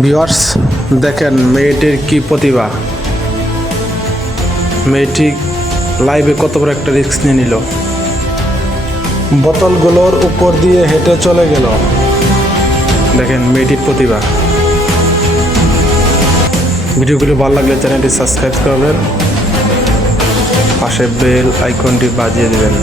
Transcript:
Viewers, দেখেন মেয়েটির কি প্রতিভা। মেয়েটি লাইভে কত বড় একটা রিস্ক নিয়ে নিল, বোতলগুলোর উপর দিয়ে হেঁটে চলে গেল। দেখেন মেয়েটির প্রতিভা। ভিডিওগুলো ভালো লাগলে চ্যানেলটি সাবস্ক্রাইব করবেন, পাশে বেল আইকনটি বাজিয়ে দেবেন।